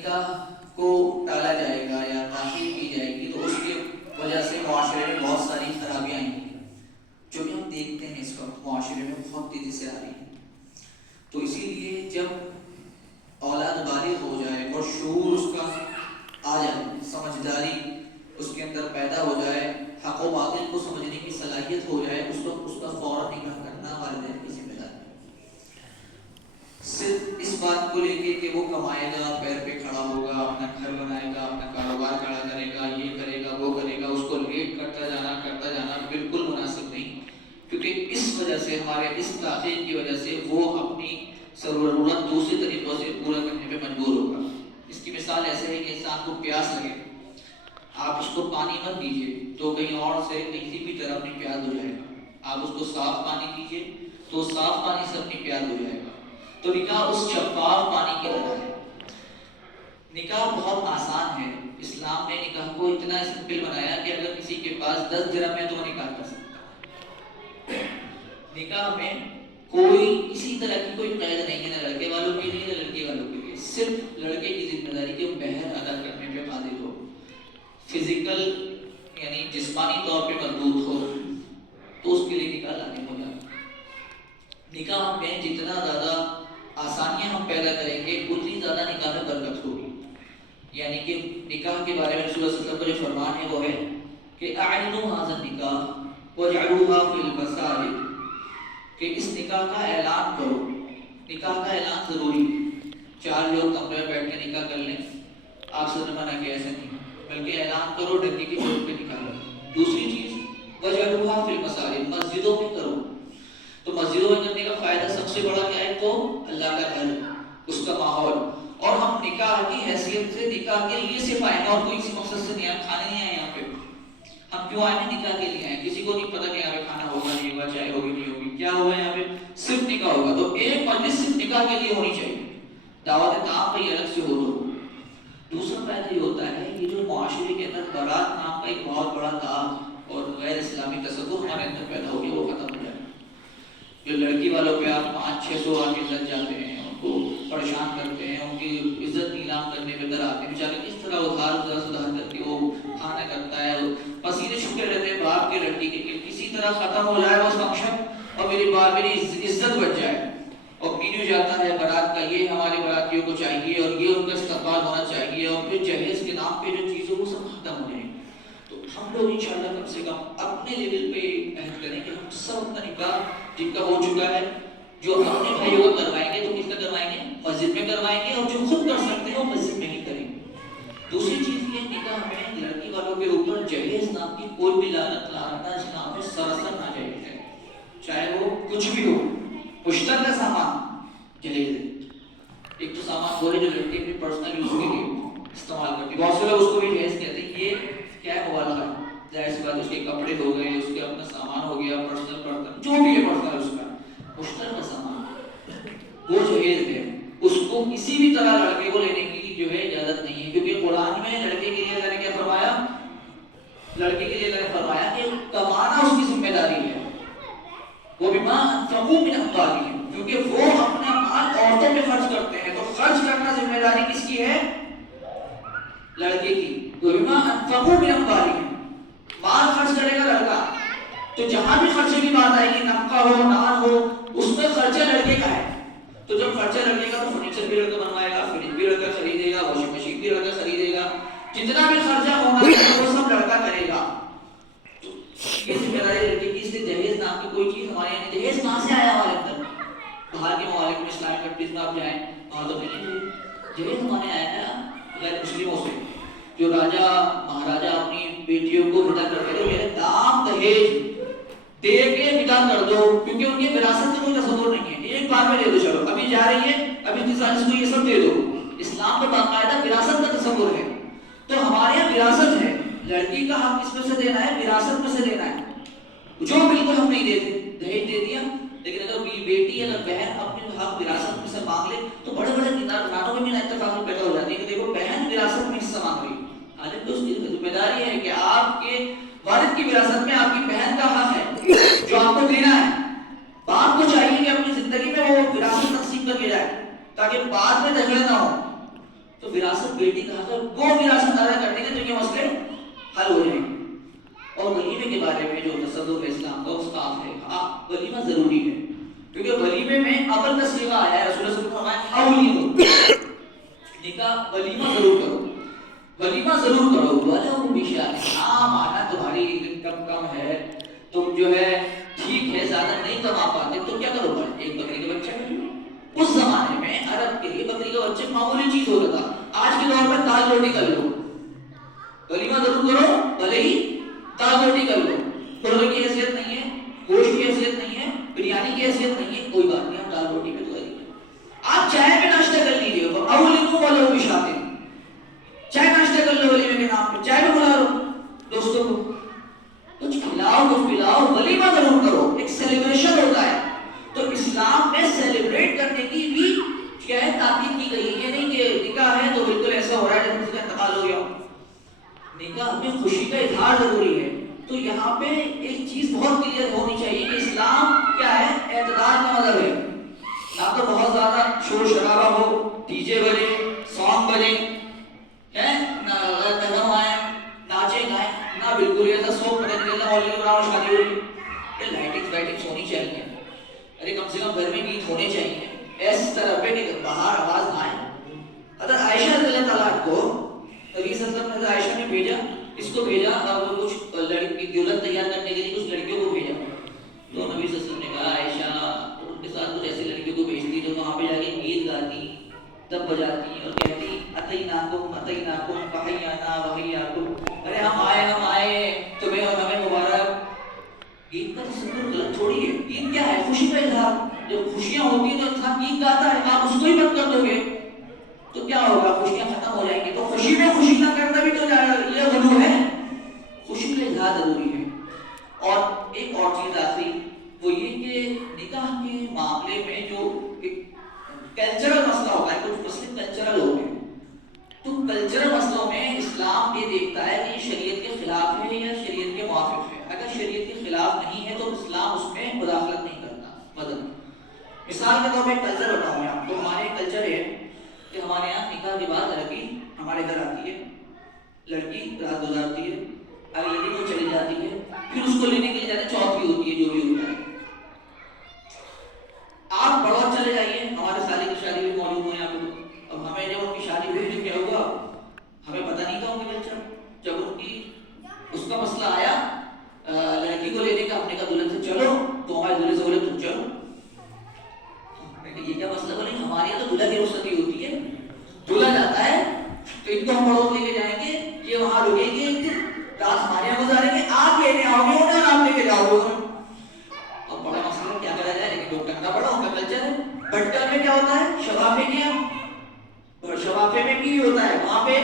نکاح کو ٹالا جائے گا یا تاخیر کی جائے گی تو اس کی وجہ سے معاشرے میں بہت ساری خرابیاں آئیں گی، جو کہ ہم دیکھتے ہیں اس وقت معاشرے میں بہت تیزی سے آ رہی ہیں۔ تو اسی لیے جب اولاد بالغ ہو جائے اور شعور اس کا آ جائے، سمجھداری اس کے اندر پیدا ہو جائے، حق و باطل کو سمجھنے کی صلاحیت ہو جائے، اس وقت اس کا فوراً نکاح کرنا والدین کی ذمہ داری ہے۔ صرف اس بات کو لے کے کہ وہ کمائے گا، پیر پہ کھڑا ہوگا، اپنا گھر بنائے گا، اپنا کاروبار کھڑا کرے گا، یہ کرے گا وہ کرے گا، اس کو لیٹ کرتا جانا بالکل مناسب نہیں، کیونکہ اس وجہ سے ہمارے اس تاخیر کی وجہ سے وہ اپنی ضرورت دوسرے طریقوں سے پورا کرنے پہ مجبور ہوگا۔ اس کی مثال ایسے ہے کہ انسان کو پیاس لگے، آپ اس کو پانی مت دیجیے تو کہیں اور سے کسی بھی طرح اپنی پیاس ہو جائے گا، آپ اس کو صاف پانی دیجیے تو صاف پانی سے اپنی پیاس ہو جائے گا۔ تو نکاح اس شفاف پانی کی طرح ہے۔ نکاح بہت آسان ہے، اسلام نے نکاح کو اتنا سمپل بنایا کہ اگر کسی کے پاس 10 درہم ہے تو وہ نکاح کر سکتا ہے۔ نکاح میں کوئی کسی طرح کی کوئی قید نہیں ہے، نہ لڑکے والوں کے لیے نہ لڑکی والوں کے لیے، صرف لڑکے کی ذمہ داری کہ وہ مہر ادا کرنے پہ قادر ہو، فزیکل یعنی جسمانی طور پہ مضبوط ہو، تو اس کے لیے نکاح لازم ہو جاتا ہے۔ نکاح میں جتنا زیادہ آسانیاں ہم پیدا کریں گے اتنی زیادہ نکاح میں برکت ہوگی۔ یعنی کہ نکاح کے بارے میں رسول اللہ صلی اللہ علیہ وسلم کا جو فرمان ہے وہ ہے کہ اعلنوا ھذا النکاح واجعلوها فی المساجد، کہ اس نکاح کا اعلان کرو۔ نکاح کا اعلان ضروری ہے، 4 لوگ کمرے میں بیٹھ کے نکاح کر لیں، آپ سے منع کیا ایسا نہیں، بلکہ اعلان کرو، ڈنڈی کی چوٹ پہ نکاح کرو۔ دوسری چیز واجعلوها فی المساجد، مسجدوں میں کرو۔ تو مسجدوں میں کرنے کا فائدہ سب سے بڑا کیا ہے؟ تو اللہ کا گھر، اس کا ماحول، اور ہم نکاح کی حیثیت سے نکاح کے لیے صرف آئے ہیں اور کوئی اسی مقصد سے نہیں، ہم کھانے نہیں آئے یہاں پہ، ہم کیوں آئے ہیں؟ نکاح کے لیے آئے ہیں۔ کسی کو نہیں پتا کہ یہاں پہ کھانا ہوگا نہیں ہوگا، چائے ہوگی نہیں ہوگی، کیا ہوگا یہاں پہ؟ صرف نکاح ہوگا۔ تو ایک مجلس صرف نکاح کے لیے ہونی چاہیے، دعوت کام کا یہ الگ سے ہو تو۔ دوسرا فائدہ یہ ہوتا ہے کہ جو معاشرے کے اندر بارات نام کا ایک بہت بڑا داغ اور غیر اسلامی تصور ہمارے اندر پیدا ہو گیا، وہ ختم ہو جائے۔ جو لڑکی والوں پہ آپ 500-600 آ کے لگ جاتے ہیں، ان کو پریشان کرتے ہیں، ان کی عزت نیلام کرنے میں در آتے ہیں، بیچارے کس طرح ادھار کر کے وہ کھانا کرتا ہے، پسینے چھوٹے رہتے ہیں باپ کے لڑکی کے، کہ کسی طرح ختم ہو جائے وہ فنکشن اور میری عزت بچ جائے۔ اور مینیو جاتا ہے برات کا، یہ ہمارے براتیوں کو چاہیے اور یہ ان کا استقبال ہونا چاہیے، اور پھر جہیز کے نام پہ جو چیزیں وہ سب ختم ہو جائیں۔ تو ہم لوگ انشاءاللہ کم سے کم اپنے لیول پہ عہد کریں کہ ہم سب اپنا نکاح جن کا ہو چکا ہے، جو اپنے بھائیوں کو کروائیں گے تو کس کا کروائیں گے؟ مسجد میں کروائیں گے، اور جو خود کر سکتے ہیں وہ مسجد میں ہی کریں گے۔ دوسری چیز یہ، نکاح میں لڑکی والوں کے اوپر جہیز نام کی کوئی بھی لعنت اس نام میں سراسر ناجائز ہے، چاہے وہ کچھ بھی ہو۔ مشترکہ سامان جہیز ہے، ایک تو سامان وہ ہے جو لڑکی اپنے پرسنل یوز کے لیے استعمال کرتی ہے، بہت سے لوگ اس کو بھی جہیز کہتے ہیں، یہ کیا ہے؟ مبالغہ ہے۔ ظاہر سی بات ہے، اس کے کپڑے ہو گئے، اس کے اپنا سامان ہو گیا، پرسنل برتن جو بھی ہے پرسنل اس کا مشترکہ سامان، وہ جہیز ہے۔ اس کو کسی بھی طرح لڑکے کو لینے کی جو ہے اجازت نہیں ہے، کیونکہ قرآن میں لڑکے کے لیے اللہ نے کیا فرمایا؟ لڑکے کے لیے اللہ نے فرمایا کہ کمانا اس کی ذمہ داری ہے، وہ بما انفقوا من اموالہم، کیونکہ وہ اپنا مال عورتوں پہ خرچ کرتے ہیں، تو خرچ کرنا ذمہ داری کس کی ہے؟ لڑکے کی۔ وہ بما انفقوا من اموالہم، مال خرچ کرے گا لڑکا، تو جہاں بھی خرچے کی بات آئے گی، نفقہ ہو نان ہو، اس میں خرچہ لڑکے کا ہے۔ تو جب خرچہ لڑکے کا تو فرنیچر بھی لڑکا بنوائے گا، فریج بھی لڑکا خریدے گا، واشنگ مشین بھی لڑکا خریدے گا، جتنا بھی خرچہ ہونا ہے وہ سب لڑکا کرے گا۔ تو یہ ذمہ داری لڑکے کی۔ اس لیے جہیز نام کی کوئی چیز ہمارے یہاں نہیں۔ جہیز کہاں سے آیا ہمارے اندر؟ باہر کے ممالک میں، اسلامی کنٹریز میں آپ جائیں وہاں تو نہیں جہیز ہمارے آیا ہے غیر مسلموں سے، جو راجا مہاراجا اپنی بیٹیوں کو ودا کرتے تھے، میرے دام دہیج دے کے ودا کر دو، کیونکہ ان کی وراثت کا کوئی تصور نہیں ہے، ایک بار میں دے دو، چلو ابھی جا رہی ہے، ابھی اس کو یہ سب دے دو۔ اسلام میں باقاعدہ وراثت کا تصور ہے۔ تو ہمارے یہاں وراثت ہے، لڑکی کا حق کس میں سے دینا ہے؟ وراثت میں سے دینا ہے، جو بالکل ہم نہیں دیتے، دہیج دے دیا۔ لیکن اگر بیٹی اگر بہن اپنے حق وراثت میں سے مانگ لے تو بڑے بڑے ناٹوں میں بھی اتفاق پیدا ہو جاتی ہے کہ دیکھو بہن وراثت میں حصہ مانگ رہی ہے، حالانکہ اس کی ذمہ داری ہے کہ آپ کے والد کی وراثت میں آپ کی بہن کا حق ہے جو آپ کو دینا ہے۔ باپ کو چاہیے کہ اپنی زندگی میں وہ وراثت تقسیم کر کے جائے تاکہ بعد میں جھگڑے نہ ہو۔ تو وراثت اور ولیمے کے بارے میں جو تصور اسلام کا اس کا ہے ولیمہ ضروری ہے، کیونکہ ولیمے میں ابل کا صیغہ آیا ہے، رسول اللہ صلی اللہ علیہ وسلم نے فرمایا نکاح ولیمہ ضرور کرو، ولیمہ ضرور کرو، ولو بشاء، عام آنا تمہاری انکم کم ہے، تم جو ہے ٹھیک ہے زیادہ نہیں کما پاتے تو کیا کرو گا، ایک بکری کا بچہ کر لو۔ اس زمانے میں عرب کے لیے بکری کا بچہ معمولی چیز ہوتا تھا، آج کے دور میں دال روٹی کر لو، ولیمہ ضرور کرو بھلے ہی دال روٹی کر لو، مرغے کی حیثیت نہیں ہے، گوشت کی حیثیت نہیں ہے، بریانی کی حیثیت نہیں ہے، کوئی بات نہیں، ہم دال روٹی پہ تو کریں گے۔ آپ چائے میں ناشتہ کر لیجیے، اولکم ولو بشاء، چائے ناشتہ کر لو ولیمے کے نام پہ، چائے میں بلا لو دوستوں کو، کچھ کھلاؤ کچھ پلاؤ، ولیمہ ضرور کرو، ایک سیلیبریشن ہوتا ہے۔ تو اسلام میں سیلیبریٹ کرنے کی بھی کیا ہے تاکید کی گئی ہے، یہ نہیں کہ نکاح ہے تو بالکل ایسا ہو رہا ہے جیسے کسی کا انتقال ہو گیا، نکاح میں خوشی کا اظہار ضروری ہے۔ تو یہاں پہ ایک چیز بہت کلیئر ہونی چاہیے کہ اسلام کیا ہے، اعتدال کا مذہب ہے، نہ تو بہت زیادہ شور شرابہ ہو، ڈی جے بجے، سانگ بجے، ناچے گائیں، نہ بالکل ایسا سوپ پتہ نہیں چلتا ہالی ووڈ شادی ہو رہی، لائٹنگس ہونی چاہیے، ارے کم سے کم گھر میں گیت ہونے چاہیے، اس طرح پہ کہ باہر آواز نہ آئے۔ حضرت عائشہ رضی اللہ تعالیٰ کو نبی صلی اللہ علیہ وسلم نے عائشہ نے بھیجا، اس کو بھیجا اور وہ کچھ لڑکی دولت تیار کرنے کے لیے کچھ لڑکیوں کو بھیجا، تو نبی صلی اللہ علیہ وسلم نے کہا عائشہ تو ان کے ساتھ کچھ ایسی لڑکیوں کو بھیجتی جو وہاں پہ جا کے گیت گاتی، تب بجاتی اور کہتی اتیناکم فحیانا وحیاکم، ارے ہم آئے تمہیں اور ہمیں مبارک۔ گیت کا تصور غلط تھوڑی ہے، گیت کیا ہے، خوشی کا اظہار، جب خوشیاں ہوتی ہیں تو انسان گیت گاتا ہے، آپ اس کو ہی بند کر دو گے تو کیا ہوگا، خوشیاں ختم ہو جائیں گی۔ تو خوشی میں خوشی نہ کرنا بھی تو یہ غلو ہے، خوشی کا اظہار ضروری ہے۔ اور ایک اور چیز آخری وہ یہ کہ نکاح کے معاملے میں جو ایک کلچرل مسئلہ ہوتا ہے، کچھ مسئلے کلچرل ہوتے ہیں، تو کلچرل مسئلوں میں اسلام یہ دیکھتا ہے کہ یہ شریعت کے خلاف ہے یا شریعت کے موافق ہے۔ اگر شریعت کے خلاف نہیں ہے تو اسلام اس میں مداخلت نہیں کرتا، مدد۔ مثال کے طور پہ کلچر بتاؤں میں آپ کو، ہمارے کلچر ہے کہ ہمارے یہاں نکاح کے بعد لڑکی ہمارے گھر آتی ہے، لڑکی رات گزارتی ہے، اگلے دن وہ چلی جاتی ہے، پھر اس کو لینے کے لیے جاتے چوتھی ہوتی ہے، جو بھی ہوتا ہے۔ آپ بڑوت چلے جائیے، ہمارے سالے کی شادی بھی معلوم ہو یہاں پہ، اب ہمیں جب ان کی شادی ہوئی تو کیا ہوا، ہمیں پتہ نہیں تھا ان کے کلچر، جب ان کی اس کا مسئلہ آیا لڑکی کو لینے کا، ہم نے کہا دلہن سے چلو، تو ہمارے دلہن سے بولے تم چلو، یہ کیا مسئلہ، بولے ہمارے یہاں تو دلہا کی رخصتی ہوتی ہے، دلہا جاتا ہے تو ان کو ہم بڑوت لے کے جائیں گے، یہ وہاں رکیں گے، رات ہمارے یہاں گزاریں گے، آپ لینے آؤ گے انہیں اور آپ لے کے جاؤ گے۔ اب بڑا مسئلہ کیا کرا جائے، لیکن لوگ کرنا پڑا، ان کا کلچر ہے۔ بھٹکر میں کیا ہوتا ہے، شفافے کیا، اور شفافے میں بھی ہوتا ہے، وہاں پہ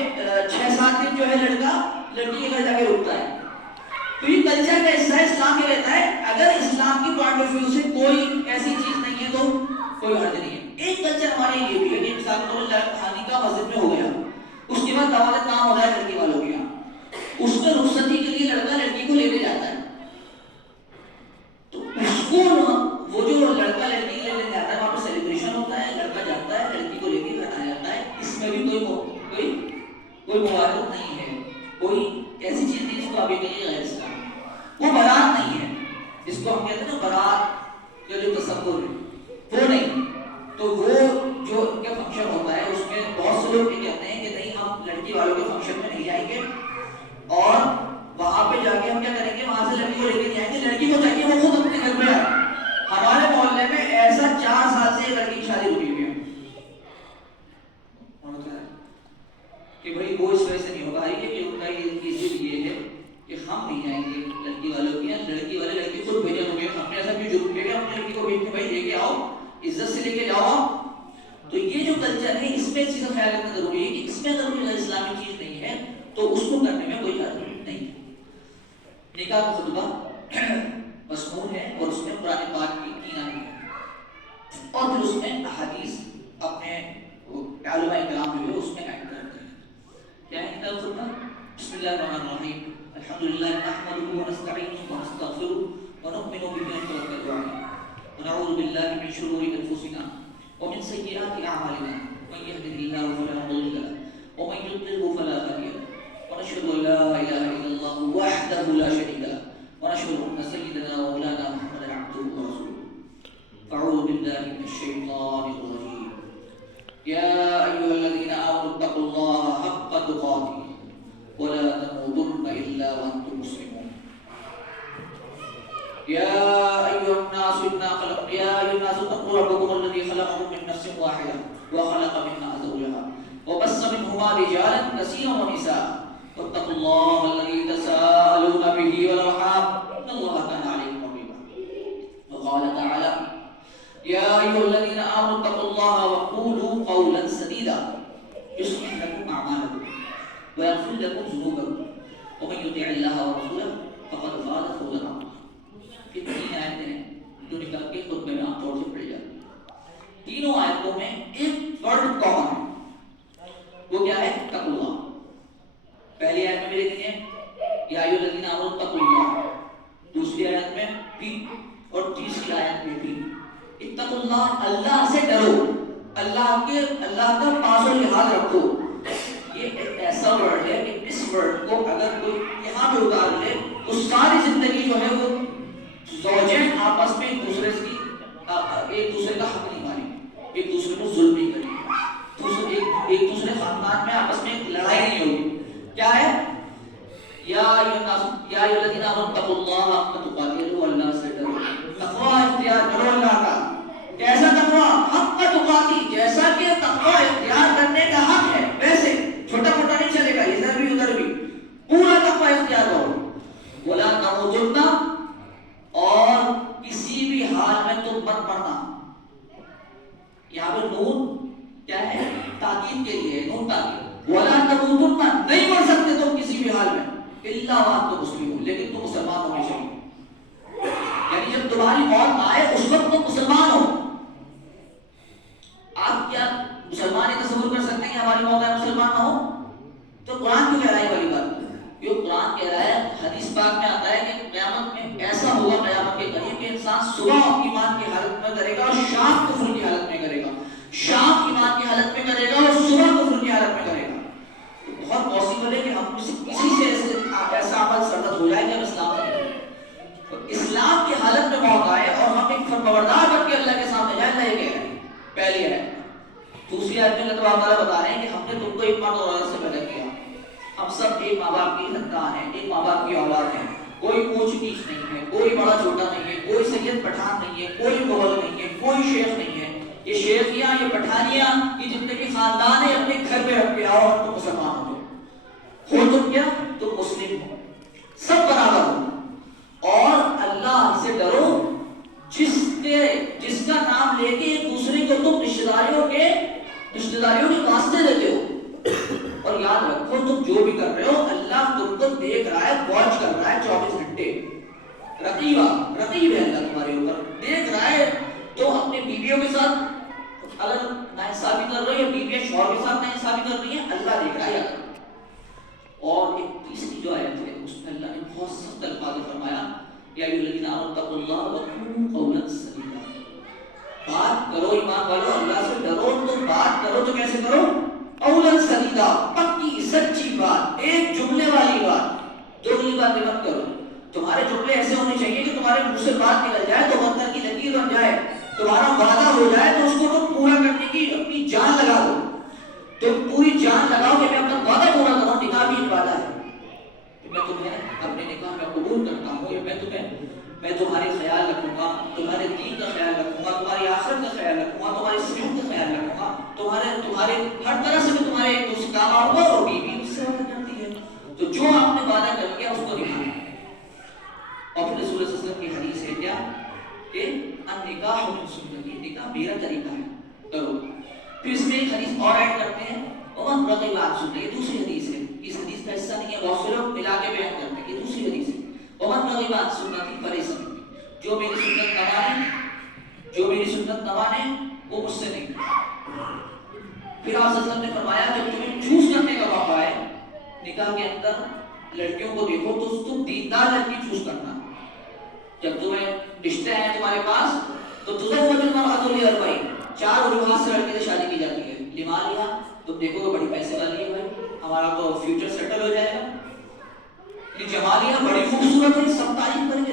6-7 دن جو ہے لڑکا لڑکی کے گھر جا کے رکتا ہے، تو یہ کلچر کا حصہ ہے، اسلام میں رہتا ہے۔ اگر اسلام کی پوائنٹ آف ویو سے کوئی ایسی چیز نہیں ہے تو کوئی حرج نہیں ہے۔ ایک کلچر ہمارے یہ بھی ہے کہ مثال کے طور پر کھانے کا مسجد میں ہو گیا، اس کے بعد دعوت کام ہو رہا ہے لڑکی والوں کے یہاں، اس میں رخصتی کے لیے لڑکا لڑکی کو لینے جاتا ہے، تو اس کو وہ جو لڑکا لڑکی لینے جاتا ہے وہاں پہ سیلیبریشن ہوتا ہے، لڑکا جاتا ہے لڑکی کو لے کے گھر آ جاتا ہے، اس میں بھی کوئی مبارک نہیں ہے، کوئی ایسی چیز نہیں جس کو ابھی کہیں غیر اسلام، وہ برات نہیں ہے جس کو ہم کہتے ہیں نا برات یا جو تصور ہے وہ نہیں۔ تو وہ جو ان کا فنکشن ہوتا ہے اس میں بہت سے لوگ یہ کہتے ہیں کہ نہیں ہم لڑکی والوں کے فنکشن میں نہیں جائیں گے، اور وہاں پہ جا کے ہم کیا کریں گے، وہاں سے لڑکی کو لے کے جائیں گے، لڑکی کو چاہیے وہ خود اپنے گھر میں آئے۔ ہمارے محلے میں ایسا 4 سال سے لڑکی کی شادی رکی ہوئی ہے کہ بھائی وہ اس وجہ سے نہیں ہو پا رہی ہے کہ ان کا یہ ہے کہ ہم نہیں جائیں گے لڑکی والوں کی، لڑکی والے لڑکی خود بھیجے ہوئے، ہم نے ایسا کیوں ضرور کیا کہ اپنی لڑکی کو بھیج کے بھائی لے کے آؤ، عزت سے لے کے جاؤ آپ۔ تو یہ جو کلچر ہے اس میں اس چیز کا خیال رکھنا ضروری ہے کہ اس میں اگر کوئی غیر اسلامی چیز نہیں ہے تو اس کو کرنے میں کوئی حرج نہیں۔ نکاح کا خطبہ مسموع ہے اور اس میں قرآن پاک کی 3 آیتیں ہیں، اور پھر اس میں احادیث اپنے علماء کرام جو ہے اس میں ایڈ کرتے ہیں۔ کیا ہے نکاح کا خطبہ؟ بسم اللہ الرحمن الرحیم، الحمدللہ نحمده ونستعینه ونستغفره ونؤمن به ونتوکل علیہ ونعوذ باللہ من شرور انفسنا ومن سیئات اعمالنا، من يهده الله فلا مضل له ومن يضلل فلا هادي له، ونشهد ان لا اله الا الله وحده لا شريك له واشهد ان سيدنا مولانا محمدا عبده ورسوله اعوذ بالله من الشيطان الرجيم يا ايها الذين امنوا اتقوا الله حق تقاته ولا تموتن الا وانتم مسلمون يا ايها الناس اتقوا ربكم الذي خلقكم من نفس واحده وخلق منها زوجها وبث منهما رجالا كثيرا ونساء واتقوا الله الذي تساءلون به والارحام ان الله كان عليكم رقيبا وقال تعالى يا ايها الذين امنوا اتقوا الله وقولوا قولا سديدا يصلح لكم اعمالكم ويغفر لكم ذنوبكم ومن يطع الله ورسوله فقد فاز فوزا عظيما. یہ تین آیتیں ہیں جو نکل کے خطبے میں عام طور سے پڑھی جاتی ہیں. تینوں آیتوں میں ایک ورڈ کامن ہے, وہ کیا ہے؟ تقوی اللہ. پہلی آیت میں بھی دیکھیں گے یا ایھا الذین آمنوا اتقوا اللہ, دوسری آیت میں بھی اور تیسری آیت میں بھی اتقوا اللہ, اللہ سے ڈرو, اللہ کا پاس و لحاظ رکھو. یہ ایک ایسا ورڈ ہے کہ اس ورڈ کو اگر کوئی یہاں پہ اتار لے تو ساری زندگی جو ہے وہ زوجین آپس میں ایک دوسرے کا حق نہیں مانیں گے, ایک دوسرے کو ظلم نہیں کریں گے, ایک دوسرے خاندان میں آپس میں ایک لڑائی نہیں ہوگی. کیا ہے؟ یا ایھا الذین آمنوا اتقوا اللہ حق تقاته, اللہ سے ڈرو, تقوی اختیار کرو اللہ کا. کیسا تقوی؟ حق تقاتی, جیسا کہ تقوی اختیار کرنے کا حق ہے ویسے, چھوٹا موٹا نہیں چلے گا, ادھر بھی ادھر بھی, پورا تقوی اختیار کرو. ولا تموتن, اور کسی بھی حال میں تم مت مرنا. یہاں پہ نون کیا ہے؟ تاکید کے لیے نون تاکید. ولا تموتن, نہیں مر سکتے تم کسی بھی حال میں الا وانتم مسلمون, لیکن تم مسلمان ہونے چاہیے. یعنی جب تمہاری موت آئے اس وقت تم مسلمان ہو. آپ کیا مسلمان یہ تصور کر سکتے ہیں کہ ہماری موت آئے مسلمان نہ ہو؟ تو قرآن کیوں کہہ رہا ہے والی بات؟ کیوں قرآن کہہ رہا ہے, حدیث پاک میں آتا ہے کہ قیامت میں ایسا ہوگا قیامت کے قریب کہ انسان صبح ایمان کی حالت میں کرے گا اور شام کفر کی حالت میں کرے گا, شام ایمان کی حالت میں کرے گا اور صبح کفر کی حالت میں کرے گا. تو بہت پاسبل ہے کہ ہم کسی سے ایسا عمل سرزد ہو جائے کہ ہم اسلام سے تو اسلام کی حالت میں موت آئے اور ہم ایک فرمانبردار بن کے اللہ کے سامنے جائیں. اللہ یہ کہہ رہے ہیں پہلی ہے. دوسری آیت میں اللہ تعالیٰ بتا رہے ہیں کہ ہم نے تم کو ایک مرد اور عورت سے پیدا کیا, ہم سب ایک ماں باپ کی سنتان ہیں, ایک ماں باپ کی اولاد ہیں, کوئی اونچ نیچ نہیں ہے, کوئی بڑا چھوٹا نہیں ہے, کوئی سید پٹھان نہیں ہے, کوئی مغل نہیں ہے, کوئی شیخ نہیں ہے. یہ شیخیاں, یہ پٹھانیاں, یہ جتنے بھی خاندان ہیں اپنے گھر پہ رکھ کے آؤ اور تم مسلمان ہو تم کیا؟ تم مسلم ہو, سب برابر ہو. اور اللہ سے ڈرو جس کا نام لے کے ایک دوسرے کو تم رشتہ داریوں کے واسطے دیتے ہو. اور یاد رکھو تم جو بھی کر رہے ہو اللہ تم کو دیکھ رہا ہے, واچ کر رہا ہے 24 گھنٹے. رقیب ہے اللہ تمہارے اوپر, دیکھ رہا ہے. تو اپنی بیویوں کے ساتھ اگر ناانصافی کر رہے ہو یا بیویاں شوہر کے ساتھ ناانصافی کر رہی ہیں, اللہ دیکھ رہا ہے. اور ایک تیسری جو آیت ہے اس میں اللہ نے بہت سخت الفاظ فرمایا یا ایھا الذین آمنوا اتقوا اللہ وقولوا قولا سدیدا. بات کرو ایمان والو, اللہ سے ڈرو, تو بات کرو تو کیسے کرو؟ قولا سدیدا, پکی سچی بات, ایک جملے والی بات, دوگلی باتیں مت کرو. تمہارے جملے ایسے ہونے چاہیے کہ تمہارے منہ سے بات نکل جائے تو بندر کی لکیر بن جائے, تمہارا وعدہ ہو جائے تو اس کو تم پورا کرنے کی اپنی جان لگا دو. تم پوری جان لگاؤ کہ میں اپنا وعدہ پورا کروں. نکاح بھی ایک وعدہ ہے کہ میں تمہیں اپنے نکاح میں قبول کرتا ہوں, یا میں تمہاری خیال رکھوں گا, تمہارے دین کا خیال رکھوں گا, تمہاری آخرت کا خیال رکھوں گا, تمہاری صحت کا خیال رکھوں گا, تمہارے ہر طرح سے میں تمہارے ایک دوسرے کام آؤں گا. اور بیوی اس سے وعدہ کرتی ہے تو جو آپ نے وعدہ کر لیا اس کو نبھانا. اور پھر رسول اللہ صلی اللہ علیہ وسلم کی حدیث ہے کیا کہ النکاح من سنتی, نکاح میرا طریقہ ہے, کرو. پھر اس میں ایک حدیث اور ایڈ کرتے ہیں ومن رغب عن سنتی, یہ دوسری حدیث ہے, اس حدیث کا حصہ نہیں ہے, بہت سے لوگ ملا کے بیان کرتے ہیں, یہ دوسری حدیث ہے. ومن رغب عن سنتی فلیس منی, جو میری سنت نہ مانے وہ مجھ سے نہیں. پھر آپ صلی اللہ علیہ وسلم نے فرمایا جب تمہیں چوز کرنے کا موقع ہے نکاح کے اندر لڑکیوں کو دیکھو تو تم دیندار لڑکی چوز کرنا. جب تمہیں رشتے ہیں تمہارے پاس تو تزوج المرأة لأربع, 4 وجوہات سے لڑکی سے شادی کی جاتی ہے. لمالها, تم دیکھو تو بڑی پیسے والی ہے بھائی, ہمارا تو فیوچر سیٹل ہو جائے گا. لجمالها, بڑی خوبصورت ہے, سب تعریف کریں گے,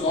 100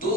2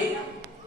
1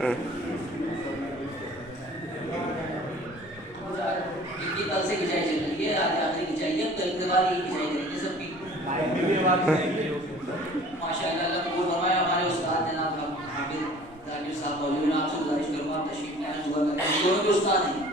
کل سے کھچائی چل رہی ہے، آج آخری کھچائی ہے، کل کے بعد یہ کھچائی کریں گے سب کی ماشاء اللہ۔ اللہ قبول فرمائے۔ ہمارے استاد جناب حافظ ذاکر صاحب موجود ہیں، آپ سے گزارش کروں گا آپ تشریف لائیں، دعا کریں، دونوں کے استاد ہیں